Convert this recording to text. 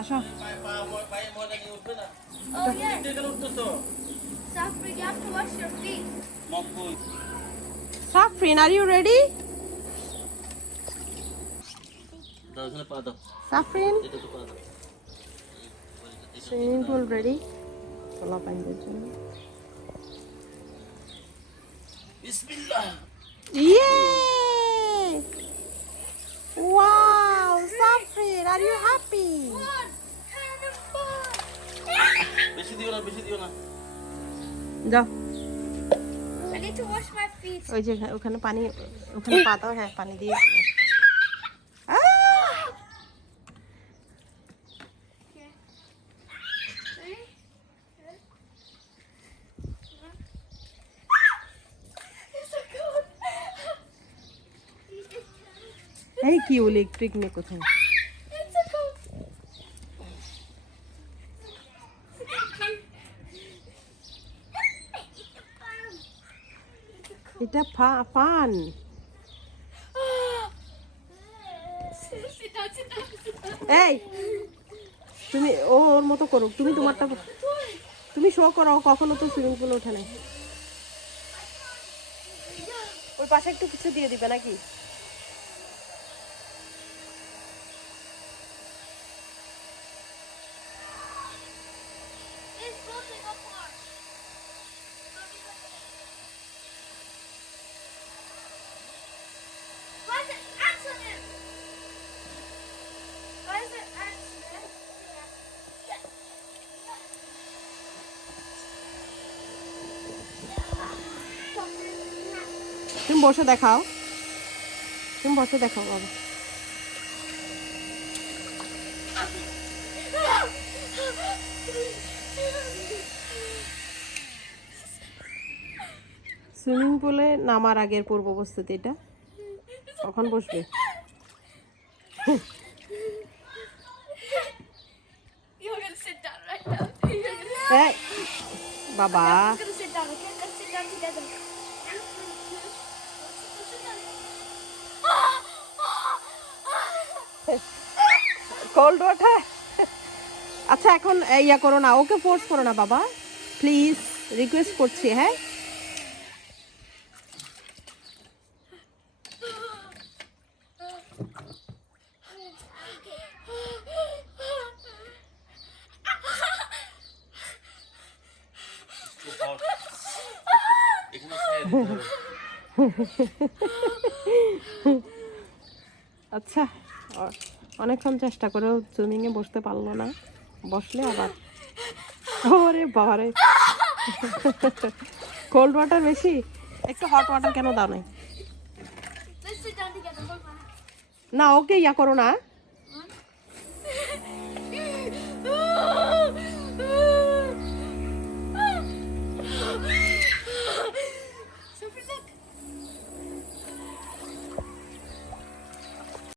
আসো। Oh yes. Safri, you have to wash your feet. Safrin, are you ready? Safrin, swimming pool ready? চলো পানির জন্য। Bismillah. Yay! Wow, Safrin, are you happy? Fun. Kind of fun. বেশি দিও না। যাও, I need to wash my feet. ওই যে ওখানে পানি, ওখানে পা দাও, হ্যাঁ পানি দিয়ে। আহ! Okay. Ready? It's so cold. এই কি ইলেকট্রিক নে কোথায়? It's so cold. এটা fun. Sit down, sit down, sit down. এই তুমি ওর মতো করো, তুমি তোমারটা তুমি শো করো, কখনো তো সুইমিং পুলে ওঠে নাই। ওই পাশে একটু কিছু দিয়ে দিবে নাকি? It's floating apart. Why is it accident? Why is it accident? তুমি বসে দেখাও, তুমি বসে দেখাও বাবা। সুইমিং পুলে নামার আগের পূর্ব প্রস্তুতি এটা। কখন বসবে? You're gonna sit down right now. You're gonna... এই বাবা, I'm gonna sit down, okay? Let's sit down together. Cold water. আচ্ছা এখন ইয়া করো না, ওকে ফোর্স করো না বাবা, প্লিজ রিকোয়েস্ট করছি, হ্যাঁ। আচ্ছা, অনেকক্ষণ চেষ্টা করেও সুইমিংয়ে বসতে পারলো না, বসলে আবার ওরে বাবারে, কোল্ড ওয়াটার বেশি, একটু হট ওয়াটার কেন দাও নাই? Let's sit down together. Hold my hand. না ওকে ইয়া করো না,